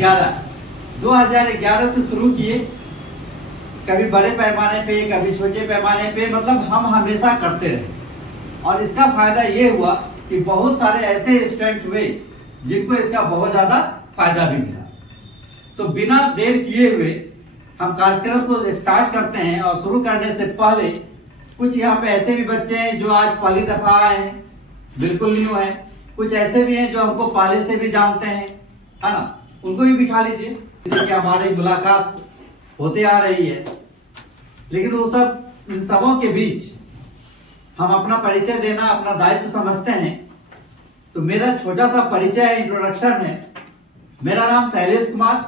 2011 से शुरू किए, कभी बड़े पैमाने पे कभी छोटे पैमाने पे, मतलब हम हमेशा करते रहे। और इसका फायदा ये हुआ कि बहुत सारे ऐसे स्टूडेंट हुए जिनको इसका बहुत ज्यादा फायदा भी मिला। तो बिना देर किए हुए हम कार्यक्रम को स्टार्ट करते हैं। और शुरू करने से पहले कुछ यहाँ पे ऐसे भी बच्चे हैं जो आज पहली दफा आए हैं, बिल्कुल न्यू है। कुछ ऐसे भी हैं जो हमको पहले से भी जानते हैं, है ना, उनको भी बिठा लीजिए, जिससे हमारी मुलाकात होते आ रही है। लेकिन वो सब, इन सबों के बीच हम अपना परिचय देना अपना दायित्व समझते हैं। तो मेरा छोटा सा परिचय इंट्रोडक्शन है। मेरा नाम शैलेश कुमार,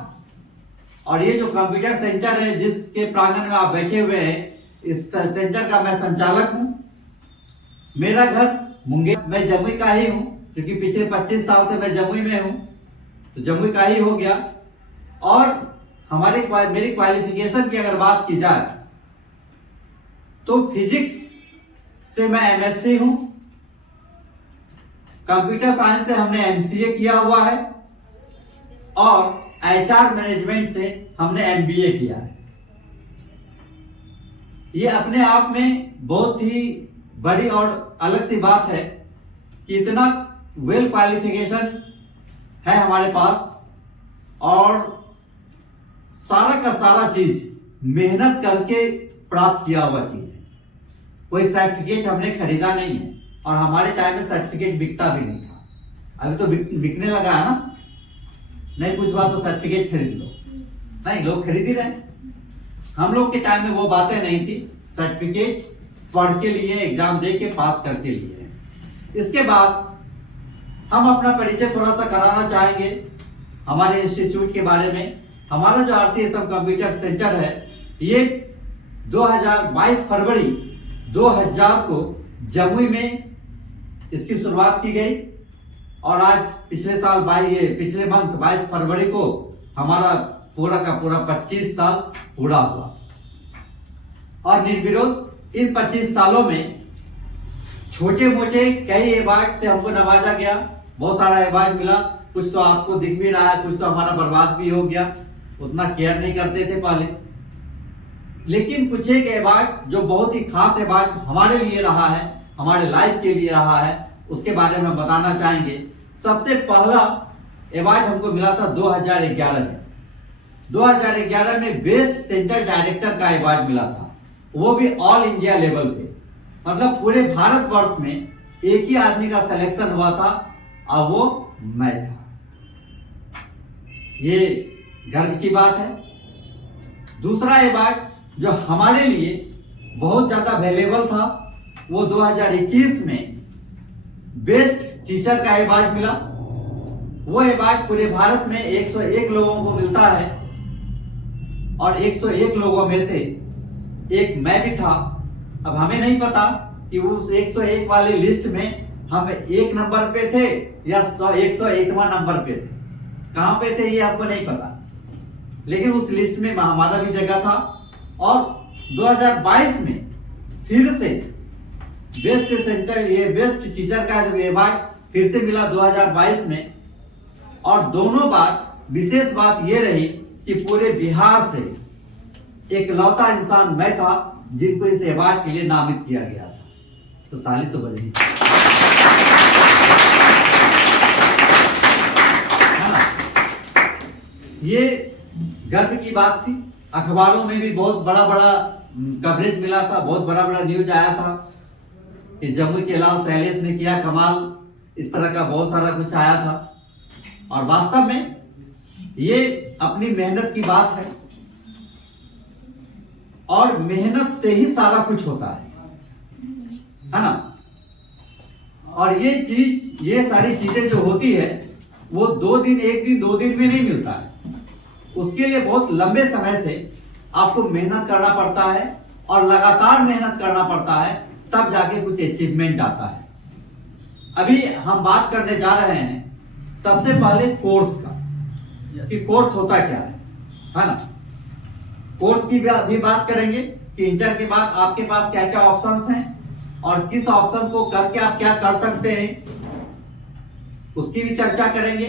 और ये जो कंप्यूटर सेंटर है जिसके प्रांगण में आप बैठे हुए हैं, इस सेंटर का मैं संचालक हूं। मेरा घर मुंगेर, मैं जमुई का ही हूं, क्योंकि पिछले 25 साल से मैं जमुई में हूं, तो जमुई का ही हो गया। और मेरी क्वालिफिकेशन की अगर बात की जाए तो फिजिक्स से मैं एमएससी हूं, कंप्यूटर साइंस से हमने एमसीए किया हुआ है, और एचआर मैनेजमेंट से हमने एमबीए किया है। ये अपने आप में बहुत ही बड़ी और अलग सी बात है कि इतना वेल क्वालिफिकेशन है हमारे पास, और सारा का सारा चीज मेहनत करके प्राप्त किया हुआ चीज है। कोई सर्टिफिकेट हमने खरीदा नहीं है, और हमारे टाइम में सर्टिफिकेट बिकता भी नहीं था। अभी तो बिकने लगा है ना, नहीं कुछ बात तो सर्टिफिकेट खरीद लो, नहीं लोग खरीद ही रहे। हम लोग के टाइम में वो बातें नहीं थी, सर्टिफिकेट पढ़ के लिए, एग्जाम दे के पास करके लिए। इसके बाद हम अपना परिचय थोड़ा सा कराना चाहेंगे हमारे इंस्टीट्यूट के बारे में। हमारा जो RCSM कंप्यूटर सेंटर है, ये 22 फरवरी 2000 को जमुई में इसकी शुरुआत की गई, और आज पिछले मंथ 22 फरवरी को हमारा पूरा का पूरा 25 साल पूरा हुआ। और निर्विरोध इन 25 सालों में छोटे मोटे कई अवार्ड से हमको नवाजा गया, बहुत सारा अवार्ड मिला। कुछ तो आपको दिख भी रहा है, कुछ तो हमारा बर्बाद भी हो गया, उतना केयर नहीं करते थे पहले। लेकिन कुछ एक अवार्ड जो बहुत ही खास अवार्ड हमारे लिए रहा है, हमारे लाइफ के लिए रहा है, उसके बारे में बताना चाहेंगे। सबसे पहला अवार्ड हमको मिला था 2011 में। 2011 में बेस्ट सेंटर डायरेक्टर का अवार्ड मिला था, वो भी ऑल इंडिया लेवल पे। मतलब पूरे भारतवर्ष में एक ही आदमी का सिलेक्शन हुआ था, और वो मैं था। ये गर्व की बात है। दूसरा अवार्ड जो हमारे लिए बहुत ज्यादा वैल्यूएबल था, वो 2021 में बेस्ट टीचर का अवार्ड मिला। वो अवार्ड पूरे भारत में 101 लोगों को मिलता है, और 101 लोगों में से एक मैं भी था। अब हमें नहीं पता कि उस 101 वाले लिस्ट में हम 1 नंबर पे थे या 101वां नंबर पे थे, कहां पे थे ये हमको नहीं पता, लेकिन उस लिस्ट में हमारा भी जगह था। और 2022 में फिर से बेस्ट सेंटर, ये बेस्ट टीचर का अवार्ड फिर से मिला 2022 में। और दोनों बार विशेष बात ये रही कि पूरे बिहार से एक लौता इंसान मैं था जिनको इस अवार्ड के लिए नामित किया गया था। तो ताली तो बजनी चाहिए। ये गर्व की बात थी। अखबारों में भी बहुत बड़ा बड़ा कवरेज मिला था, बहुत बड़ा बड़ा न्यूज आया था कि जमुई के लाल शैलेश ने किया कमाल, इस तरह का बहुत सारा कुछ आया था। और वास्तव में ये अपनी मेहनत की बात है, और मेहनत से ही सारा कुछ होता है ना। और ये सारी चीजें जो होती है वो 2 दिन 1 दिन 2 दिन में नहीं मिलता है। उसके लिए बहुत लंबे समय से आपको मेहनत करना पड़ता है, और लगातार मेहनत करना पड़ता है, तब जाके कुछ अचीवमेंट आता है। अभी हम बात करने जा रहे हैं सबसे पहले कोर्स का, कि कोर्स होता क्या है ना। कोर्स की भी बात करेंगे कि इंटर के बाद आपके पास क्या क्या ऑप्शंस हैं, और किस ऑप्शन को करके आप क्या कर सकते हैं, उसकी भी चर्चा करेंगे।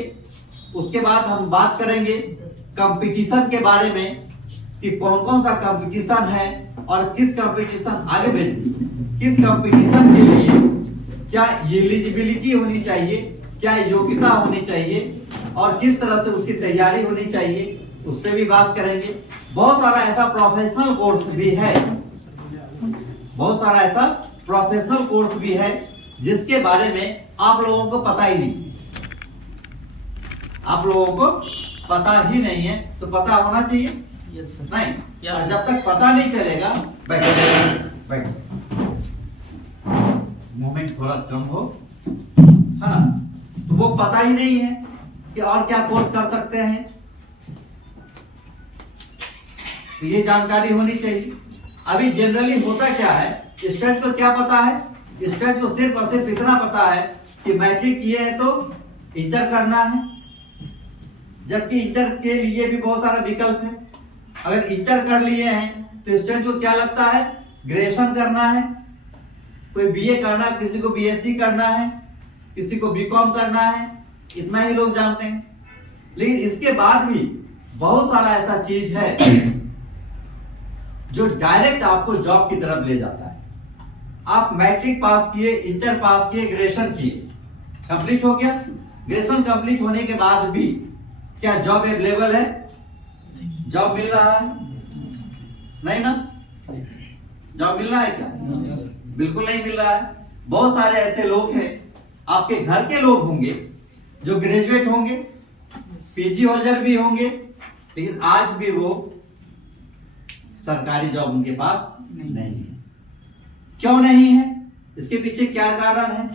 उसके बाद हम बात करेंगे कंपटीशन के बारे में कि कौन कौन सा कंपटीशन है और किस कंपटीशन आगे किस कंपटीशन के लिए क्या एलिजिबिलिटी होनी चाहिए, क्या योग्यता होनी चाहिए और किस तरह से उसकी तैयारी होनी चाहिए, उस पर भी बात करेंगे। बहुत सारा ऐसा प्रोफेशनल कोर्स भी है, बहुत सारा ऐसा प्रोफेशनल कोर्स भी है जिसके बारे में आप लोगों को पता ही नहीं, आप लोगों को पता ही नहीं है, तो पता होना चाहिए। Yes sir. नहीं, Yes, और जब तक पता नहीं चलेगा, बैठ मोमेंट थोड़ा कम हो, है ना, तो वो पता ही नहीं है कि और क्या कोर्स कर सकते हैं, तो ये जानकारी होनी चाहिए। अभी जनरली होता क्या है, स्टूडेंट को क्या पता है, स्टूडेंट को सिर्फ और सिर्फ इतना पता है कि मैट्रिक किए है तो इंटर करना है, जबकि इंटर के लिए भी बहुत सारा विकल्प है। अगर इंटर कर लिए हैं तो स्टूडेंट को क्या लगता है, ग्रेजुएशन करना है, कोई बीए करना है, किसी को बीएससी करना है, किसी को बीकॉम करना है, इतना ही लोग जानते हैं। लेकिन इसके बाद भी बहुत सारा ऐसा चीज है जो डायरेक्ट आपको जॉब की तरफ ले जाता है। आप मैट्रिक पास किए, इंटर पास किए, ग्रेजुएशन किए, कंप्लीट हो गया, ग्रेजुएशन कंप्लीट होने के बाद भी क्या जॉब अवेलेबल है, जॉब मिल रहा है? नहीं ना, जॉब मिल रहा है क्या? बिल्कुल नहीं मिल रहा है। बहुत सारे ऐसे लोग हैं, आपके घर के लोग होंगे जो ग्रेजुएट होंगे, पीजी होल्डर भी होंगे, लेकिन आज भी वो सरकारी जॉब उनके पास नहीं है। क्यों नहीं है? इसके पीछे क्या कारण है?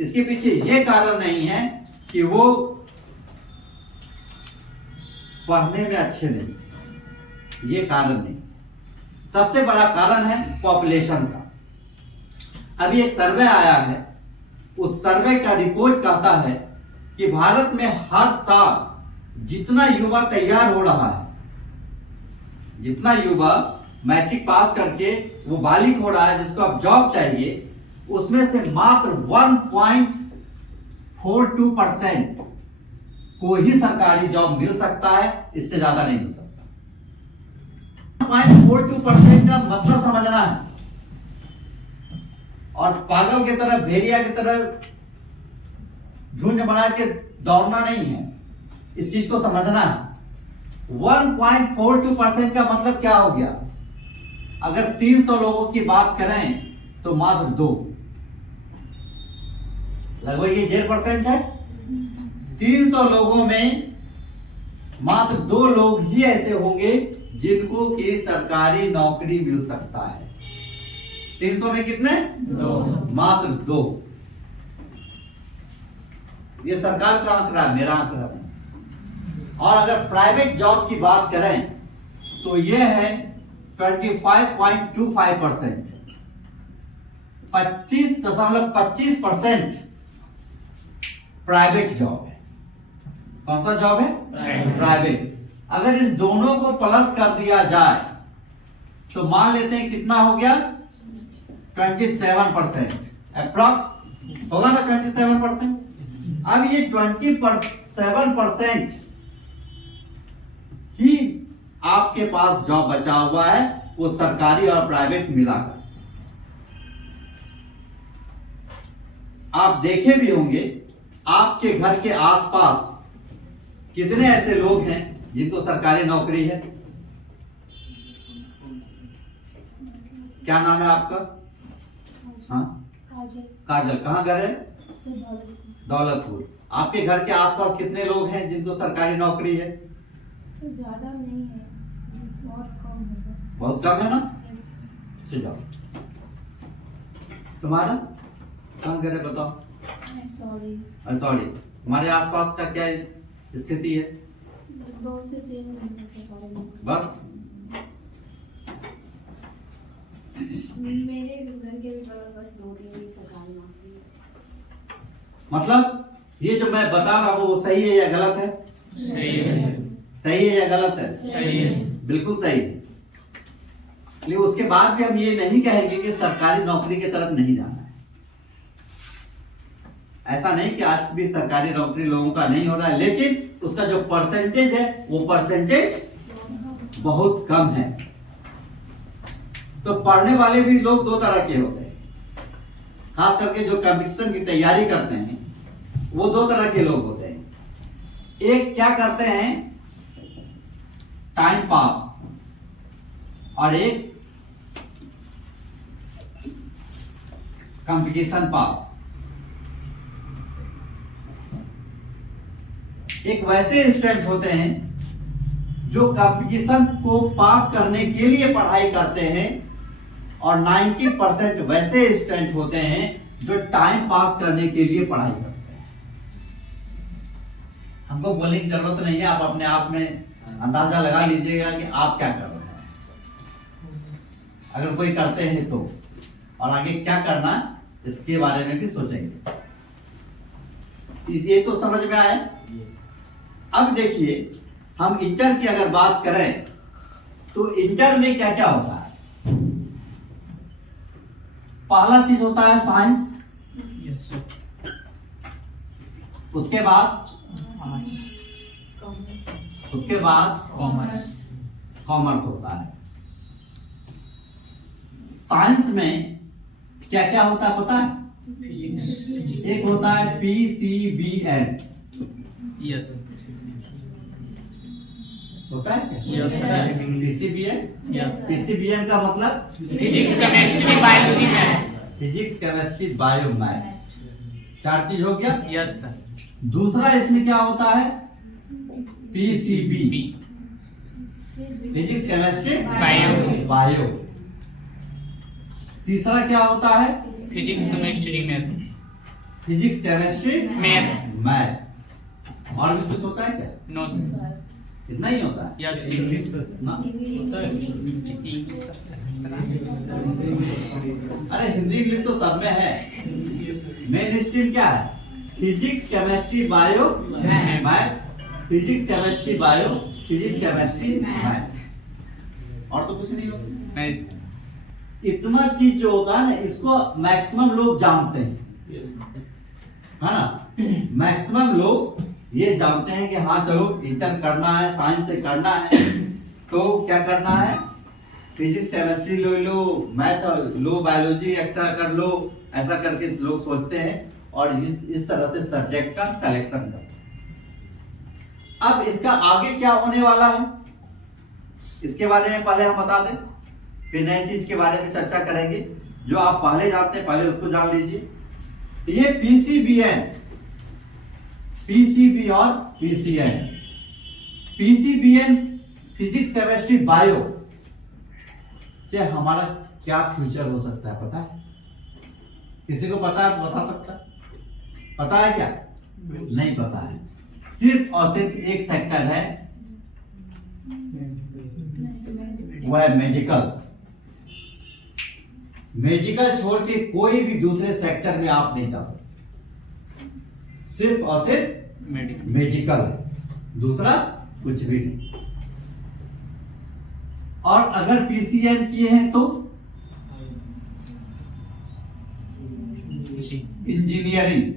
इसके पीछे ये कारण नहीं है कि वो पढ़ने में अच्छे नहीं, ये कारण नहीं। सबसे बड़ा कारण है पॉपुलेशन का। अभी एक सर्वे आया है, उस सर्वे का रिपोर्ट कहता है कि भारत में हर साल जितना युवा तैयार हो रहा है, जितना युवा मैट्रिक पास करके वो बालिग हो रहा है, जिसको अब जॉब चाहिए, उसमें से मात्र 1.42% को ही सरकारी जॉब मिल सकता है, इससे ज्यादा नहीं मिल सकता। 1.42% का मतलब समझना है, और पागल की तरह, भेड़िया की तरह झुंड बना के दौड़ना नहीं है, इस चीज को समझना है। 1.42% का मतलब क्या हो गया? अगर 300 लोगों की बात करें तो मात्र 2, लगभग ये 1.5% है। 300 लोगों में मात्र 2 लोग ही ऐसे होंगे जिनको कि सरकारी नौकरी मिल सकता है। 300 में कितने? 2, मात्र 2। ये सरकार का आंकड़ा है, मेरा आंकड़ा नहीं। और अगर प्राइवेट जॉब की बात करें तो ये है 25.25%, 25.25% प्राइवेट जॉब है। कौन सा जॉब है? प्राइवेट। अगर इस दोनों को प्लस कर दिया जाए तो मान लेते हैं कितना हो गया? 27% अप्रॉक्स होगा ना, 27%। अब ये 27% ही आपके पास जॉब बचा हुआ है, वो सरकारी और प्राइवेट मिलाकर। आप देखे भी होंगे आपके घर के आसपास कितने ऐसे लोग हैं जिनको सरकारी नौकरी है। क्या नाम है आपका? हाँ, काजल। कहाँ घर है? दौलतपुर। आपके घर के आसपास कितने लोग हैं जिनको सरकारी नौकरी है? ज्यादा नहीं है, बहुत कम है। बहुत कम है ना? जाओ, तुम्हारा कहाँ घर है बताओ? सॉरी, हमारे आसपास का क्या स्थिति है? 2 से 3 महीने से बस। मेरे घर के भी बस 2-3 सरकारी नौकरी है। मतलब ये जो मैं बता रहा हूँ वो सही है या गलत है? सही है। सही है या गलत है? सही है। बिल्कुल सही है। लेकिन उसके बाद भी हम ये नहीं कहेंगे कि सरकारी नौकरी की तरफ नहीं जाना है। ऐसा नहीं कि आज भी सरकारी नौकरी लोगों का नहीं हो रहा है, लेकिन उसका जो परसेंटेज है वो परसेंटेज बहुत कम है। तो पढ़ने वाले भी लोग दो तरह के होते हैं, खास करके जो कंपटीशन की तैयारी करते हैं वो दो तरह के लोग होते हैं। एक क्या करते हैं, टाइम पास, और एक कंपटीशन पास। एक वैसे स्टूडेंट होते हैं जो कंपटीशन को पास करने के लिए पढ़ाई करते हैं, और 90% वैसे स्टूडेंट होते हैं जो टाइम पास करने के लिए पढ़ाई करते हैं। हमको बोलने की जरूरत नहीं है, आप अपने आप में अंदाजा लगा लीजिएगा कि आप क्या कर रहे हैं, अगर कोई करते हैं तो, और आगे क्या करना इसके बारे में भी सोचेंगे। ये तो समझ में आया। अब देखिए, हम इंटर की अगर बात करें तो इंटर में क्या क्या होता है। पहला चीज होता है साइंस, यस सर। उसके बाद आर्ट्स, उसके बाद कॉमर्स, कॉमर्स होता है। साइंस में क्या क्या होता है पता है? फिजिक्स, एक होता है PCBM, यस होता है yes sir. PCBM। Yes PCBM का मतलब physics, chemistry, biology, maths, physics, chemistry, bio, math, चार चीज हो गया। Yes sir. दूसरा इसमें क्या होता है? PCB, B, physics, chemistry, bio, bio. तीसरा क्या होता है? Physics, chemistry, math, physics, chemistry, math, math. और भी कुछ होता है क्या? No sir. इतना ही होता है? यस ना? इंग्लिश, अरे हिंदी इंग्लिश तो सब में है। मेन स्ट्रीम क्या है? Physics, chemistry, bio, math. Physics, chemistry, bio, physics, chemistry, math. और तो कुछ नहीं होता। नाइस। इतना चीज जो होता है ना, इसको मैक्सिमम लोग जानते हैं, है ना। मैक्सिमम लोग ये जानते हैं कि हाँ चलो इंटर करना है, साइंस से करना है, तो क्या करना है? फिजिक्स, केमिस्ट्री ले लो, मैथ लो, बायोलॉजी एक्स्ट्रा कर लो, ऐसा करके लोग सोचते हैं और इस तरह से सब्जेक्ट का सिलेक्शन करते हैं। अब इसका आगे क्या होने वाला है इसके बारे में पहले हम बता दें, फिर नई चीज के बारे में चर्चा करेंगे। जो आप पहले जानते हैं पहले उसको जान लीजिए। ये PCBM, PCB और PCM। PCBM physics, chemistry, bio से हमारा क्या फ्यूचर हो सकता है पता है? किसी को पता है? बता सकता है? पता है क्या? नहीं पता है। सिर्फ और सिर्फ एक सेक्टर है, वो है मेडिकल। मेडिकल छोड़ के कोई भी दूसरे सेक्टर में आप नहीं जा सकते, सिर्फ और सिर्फ मेडिकल है, दूसरा कुछ भी नहीं। और अगर PCM किए हैं तो इंजीनियरिंग।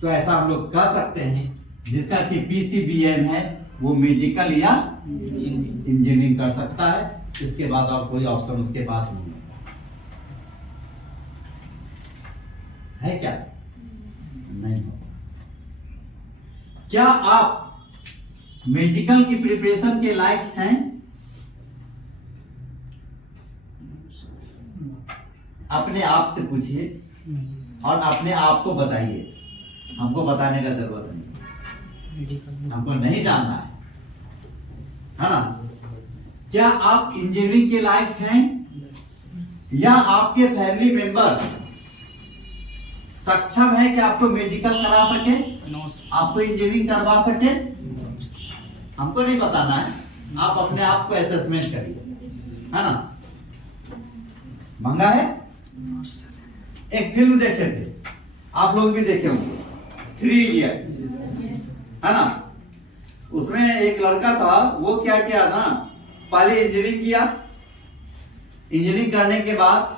तो ऐसा हम लोग कह सकते हैं जिसका कि PCBM है वो मेडिकल या इंजीनियरिंग कर सकता है। इसके बाद और कोई ऑप्शन उसके पास नहीं है क्या? नहीं हो। क्या आप मेडिकल की प्रिपरेशन के लायक हैं? अपने आप से पूछिए और अपने आप को बताइए। हमको बताने का जरूरत नहीं, हमको नहीं जानना है ना। क्या आप इंजीनियरिंग के लायक हैं या आपके फैमिली मेंबर सक्षम है कि आपको मेडिकल करा सके, आपको इंजीनियरिंग करवा सके? हमको नहीं बताना है, आप अपने आप को असेसमेंट करिए, है ना। मंगा है। एक फिल्म देखे थे, आप लोग भी देखे होंगे, 3 इडियट, है ना। उसमें एक लड़का था, वो क्या किया ना, पहले इंजीनियरिंग किया, इंजीनियरिंग करने के बाद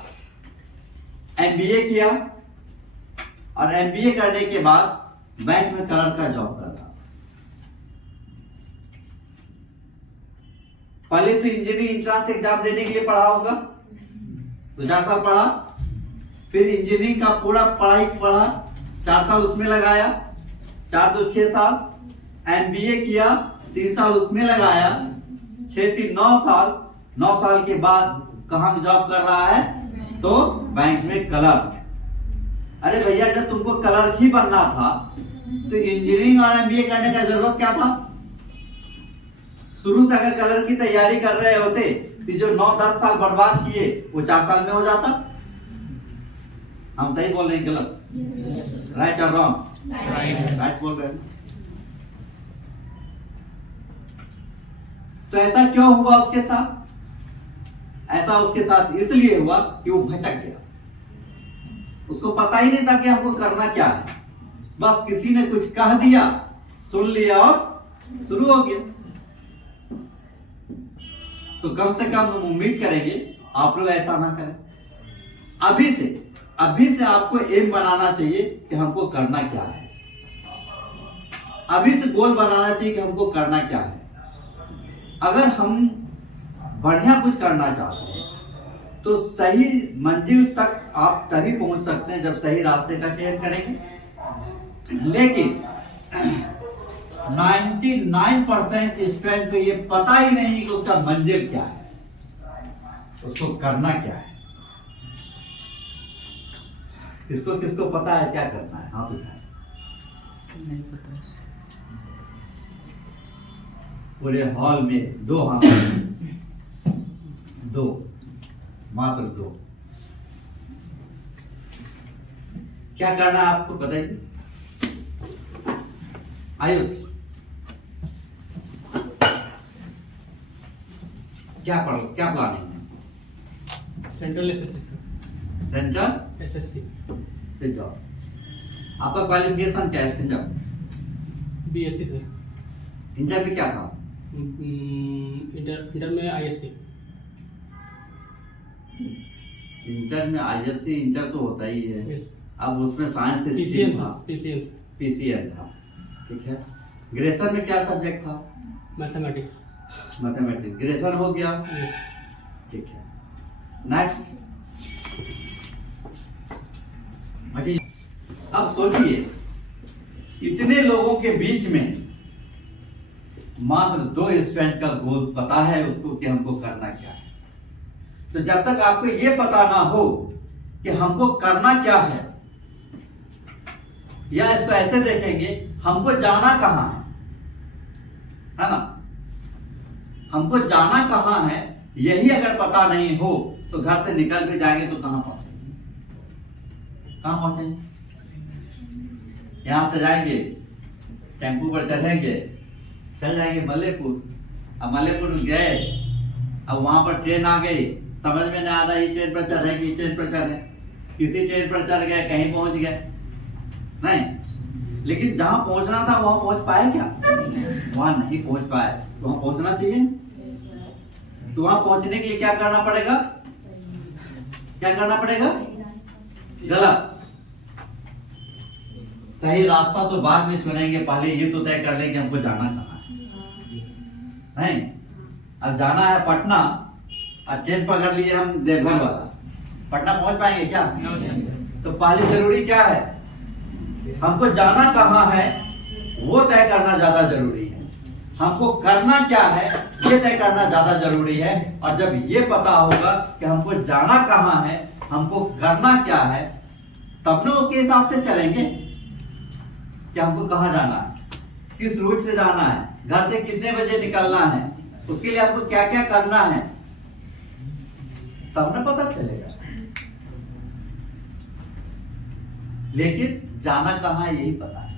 MBA किया और MBA करने के बाद बैंक में क्लर्क का जॉब कर रहा। पहले तो इंजीनियरिंग एंट्रेंस एग्जाम देने के लिए पढ़ा होगा, 2-4 साल पढ़ा, फिर इंजीनियरिंग का पूरा पढ़ाई पढ़ा, 4 साल उसमें लगाया, 4 2 6 साल, MBA किया, 3 साल उसमें लगाया, 6 3 9 साल, 9 साल के बाद कहाँ जॉब कर रहा है? तो बैंक में क्लर्क। अरे भैया, जब तुमको क्लर्क ही बनना था तो इंजीनियरिंग और MBA करने का जरूरत क्या था? शुरू से अगर क्लर्क की तैयारी कर रहे होते तो जो 9-10 साल बर्बाद किए वो 4 साल में हो जाता। हम सही बोल रहे हैं गलत? राइट और रॉन्ग? राइट बोल रहे हैं। तो ऐसा क्यों हुआ उसके साथ? ऐसा उसके साथ इसलिए हुआ कि वो भटक गया। उसको पता ही नहीं था कि हमको करना क्या है। बस किसी ने कुछ कह दिया, सुन लिया और शुरू हो गया। तो कम से कम हम उम्मीद करेंगे आप लोग ऐसा ना करें। अभी से आपको एम बनाना चाहिए कि हमको करना क्या है। अभी से गोल बनाना चाहिए कि हमको करना क्या है। अगर हम बढ़िया कुछ करना चाहते हैं तो सही मंजिल तक आप तभी पहुंच सकते हैं जब सही रास्ते का चयन करेंगे। लेकिन 99% स्टूडेंट को ये पता ही नहीं कि उसका मंजिल क्या है, उसको करना क्या है। किसको किसको पता है क्या करना है? हाथ उठाएं। नहीं पता। पूरे हॉल में 2 हाथ, 2, मात्र 2। क्या करना है आपको बताइए? आयुष, क्या प्लानिंग है? सेंट्रल एसएससी सेंट्रल एसएससी से जॉब। आपका क्वालिफिकेशन क्या है? BSc sir. इंटर में क्या था? इंटर में आईएससी। इंटर में आईएससी इंटर तो होता ही है। Yes. अब उसमें साइंस पीसीएम स्ट्रीम था। था, पीसीएम पीसीएम था। ठीक है। ग्रेजुएशन में क्या सब्जेक्ट था? मैथमेटिक्स। मैथमेटिक्स। ग्रेजुएशन हो गया। Yes. ठीक है। नेक्स्ट। अब सोचिए, इतने लोगों के बीच में मात्र 2 स्टूडेंट का गोल पता है उसको कि हमको करना क्या है। तो जब तक आपको ये पता ना हो कि हमको करना क्या है, या इसको ऐसे देखेंगे हमको जाना कहां है ना? हमको जाना कहां है यही अगर पता नहीं हो तो घर से निकल भी जाएंगे तो कहां पहुंचेंगे? कहां पहुंचेंगे? यहां से जाएंगे, टेम्पू पर चढ़ेंगे, चल जाएंगे मल्लेपुर। अब मल्लेपुर गए, अब वहां पर ट्रेन आ गई, समझ में नहीं आ रहा ये ट्रेन पर चढ़े कि ट्रेन पर चढ़े। किसी ट्रेन पर चढ़ गए, कहीं पहुंच गए नहीं, लेकिन जहां पहुंचना था वहां पहुंच पाए क्या? वहां नहीं पहुंच पाए। तो वहां पहुंचना चाहिए। तो वहां पहुंचने के लिए क्या करना पड़ेगा? क्या करना पड़ेगा? गलत। सही रास्ता तो बाद में चुनेंगे, पहले ये तो तय कर लेंगे हमको जाना कहाँ है। नहीं, अब जाना है पटना और ट्रेन पकड़ लिए हम देवघर वाला, पटना पहुंच पाएंगे क्या? No sir. तो पहले जरूरी क्या है? हमको जाना कहाँ है वो तय करना ज्यादा जरूरी है। हमको करना क्या है ये तय करना ज्यादा जरूरी है। और जब ये पता होगा कि हमको जाना कहाँ है, हमको करना क्या है, तब ना उसके हिसाब से चलेंगे कि हमको कहाँ जाना है, किस रूट से जाना है, घर से कितने बजे निकलना है, उसके लिए हमको क्या क्या करना है, तब ना पता चलेगा। लेकिन जाना कहाँ है यही पता है।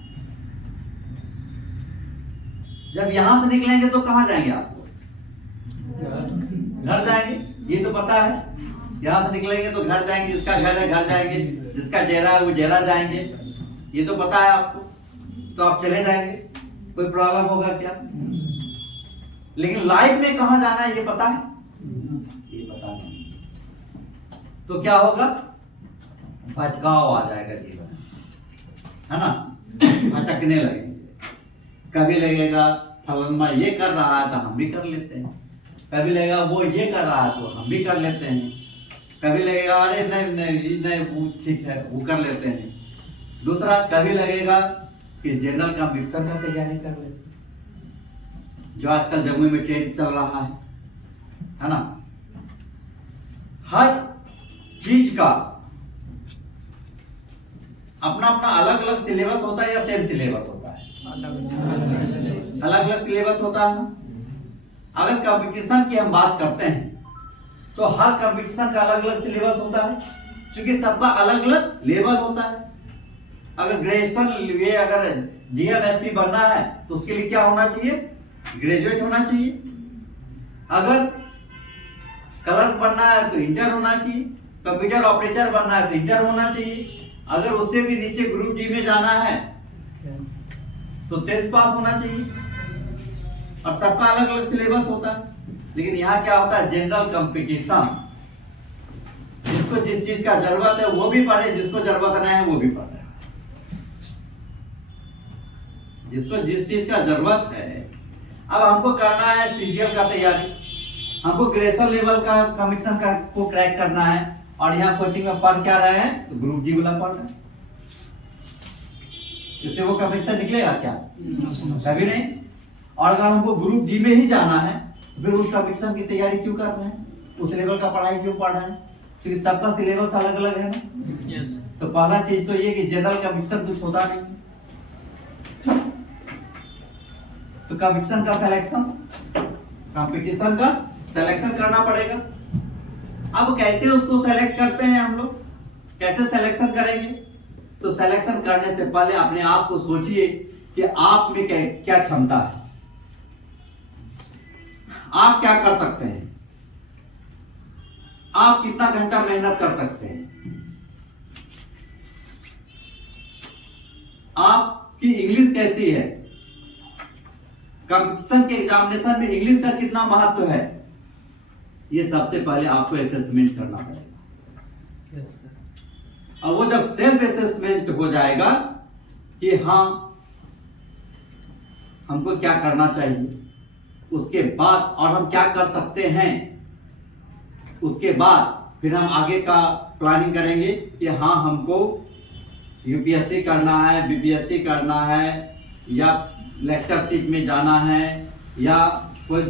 जब यहां से निकलेंगे तो कहां जाएंगे? आपको घर जाएंगे, ये तो पता है। यहां से निकलेंगे तो घर जाएंगे, जिसका घर है घर जाएंगे, जिसका डेरा है वो डेरा जाएंगे, ये तो पता है आपको। तो आप चले जाएंगे, कोई प्रॉब्लम होगा क्या? लेकिन लाइफ में कहां जाना है ये पता है? ये पता नहीं। तो क्या होगा? भटकाव आ जाएगा जीवन में, है ना, भटकने लगेंगे। कभी लगेगा फलाना ये कर रहा है तो हम भी कर लेते हैं, कभी लगेगा वो ये कर रहा है तो हम भी कर लेते हैं, कभी लगेगा अरे नहीं नहीं नहीं वो ठीक है वो कर लेते हैं। दूसरा कभी लगेगा कि जनरल कॉम्पिटिशन का तैयारी कर लेते हैं, जो आजकल जम्मू में ट्रेंड चल रहा है ना। हर चीज का अपना अपना अलग अलग सिलेबस होता है या सेम सिलेबस होता है? अलग अलग सिलेबस होता है ना। अगर कंपटीशन की हम बात करते हैं तो हर कंपटीशन का अलग अलग सिलेबस होता है, क्योंकि सबका अलग अलग लेवल होता है। अगर ग्रेजुएशन ये अगर डीएमएसपी बनना है तो उसके लिए क्या होना चाहिए? ग्रेजुएट होना चाहिए। अगर क्लर्क बनना है तो इंटर होना चाहिए, कंप्यूटर ऑपरेटर बनना है तो इंटर होना चाहिए। अगर उससे भी नीचे ग्रुप डी में जाना है तो 10th पास होना चाहिए। और सबका अलग अलग सिलेबस होता है। लेकिन यहाँ क्या होता है? जनरल कंपटीशन, जिसको जिस चीज का जरूरत है वो भी पढ़े, जिसको जरूरत नहीं है वो भी पढ़े। जिसको जिस चीज का जरूरत है, अब हमको करना है सीजीएल का तैयारी, हमको ग्रेजुएशन लेवल का कमीशन का को क्रैक करना है, और यहाँ कोचिंग में पढ़ क्या रहे हैं तो ग्रुप डी वाला पढ़ रहे हैं। इससे वो कमीशन निकलेगा क्या? कभी नहीं। और अगर हमको ग्रुप डी में ही जाना है फिर उस कमीशन की तैयारी क्यों कर रहे हैं? उस लेवल का पढ़ाई क्यों पढ़ रहे हैं? क्योंकि सबका सिलेबस अलग अलग है ना। यस। तो पहला चीज तो ये कि जनरल कमीशन कुछ होता नहीं, तो कमीशन का सिलेक्शन, कंपटीशन का सिलेक्शन करना पड़ेगा। अब कैसे उसको सेलेक्ट करते हैं हम लोग, कैसे सिलेक्शन करेंगे? तो सिलेक्शन करने से पहले अपने आप को सोचिए कि आप में क्या क्षमता है, आप क्या कर सकते हैं, आप कितना घंटा मेहनत कर सकते हैं, आपकी इंग्लिश कैसी है, कंपटीशन के एग्जामिनेशन में इंग्लिश का कितना महत्व है। ये सबसे पहले आपको असेसमेंट करना पड़ेगा। Yes sir. और वो जब सेल्फ असेसमेंट हो जाएगा कि हाँ हमको क्या करना चाहिए, उसके बाद और हम क्या कर सकते हैं, उसके बाद फिर हम आगे का प्लानिंग करेंगे कि हाँ हमको यूपीएससी करना है, बीपीएससी करना है, या लेक्चरशिप में जाना है, या कोई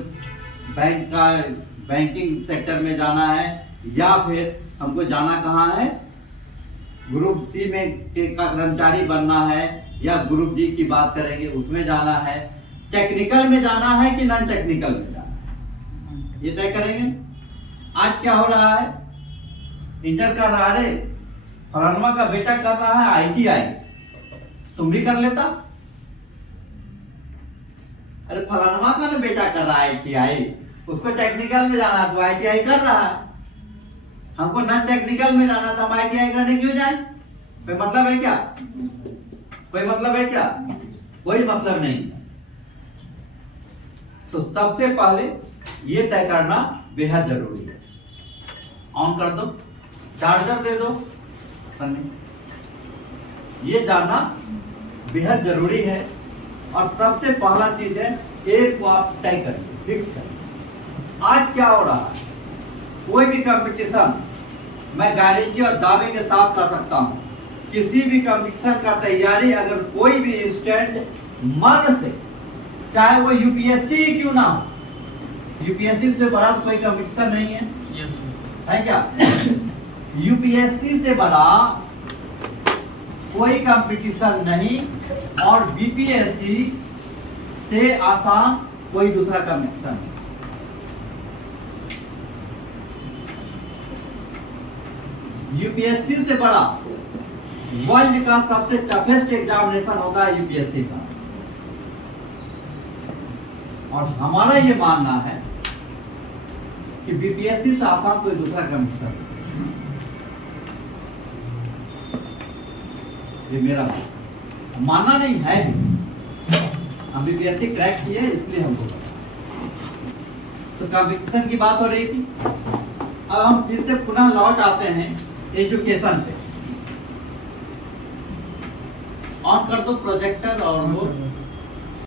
बैंकिंग सेक्टर में जाना है, या फिर हमको जाना कहाँ है, ग्रुप सी में का कर्मचारी बनना है, या ग्रुप डी की बात करेंगे उसमें जाना है, टेक्निकल में जाना है कि नॉन टेक्निकल में जाना है, ये तय करेंगे। आज क्या हो रहा है, इंटर कर रहा है, फलानमा का बेटा कर रहा है आईटीआई, तुम भी कर लेता? अरे फलानमा का ना बेटा कर रहा है आईटीआई, उसको टेक्निकल में जाना तो आईटीआई कर रहा है, हमको नॉन टेक्निकल में जाना था, हम आईटीआई करने क्यों जाए? कोई मतलब है क्या? कोई मतलब है क्या? कोई मतलब नहीं। तो सबसे पहले ये तय करना बेहद जरूरी है। ऑन कर दो, चार्जर दे दो, ये जानना बेहद जरूरी है। और सबसे पहला चीज है एम को आप तय करिए, फिक्स करिए। आज क्या हो रहा है, कोई भी कंपटीशन मैं गारंटी और दावे के साथ कर सकता हूं, किसी भी कंपटीशन का तैयारी अगर कोई भी स्टूडेंट मन से, चाहे वो यूपीएससी क्यों ना हो, यूपीएससी से बड़ा तो कोई कंपटीशन नहीं है। यस है क्या? यूपीएससी से बड़ा कोई कंपटीशन नहीं, और बीपीएससी से आसान कोई दूसरा कंपटीशन नहीं। यूपीएससी से बड़ा वर्ल्ड का सबसे टफेस्ट एग्जामिनेशन होता है यूपीएससी का। और हमारा ये मानना है कि बीपीएससी से आसान कोई दूसरा कमीशन, ये मेरा मानना नहीं है भी। हम बीपीएससी क्रैक किए इसलिए हमको तो कॉम्पिटिशन की बात हो रही थी। अब हम फिर से पुनः लौट आते हैं एजुकेशन पे। ऑन कर दो प्रोजेक्टर और वो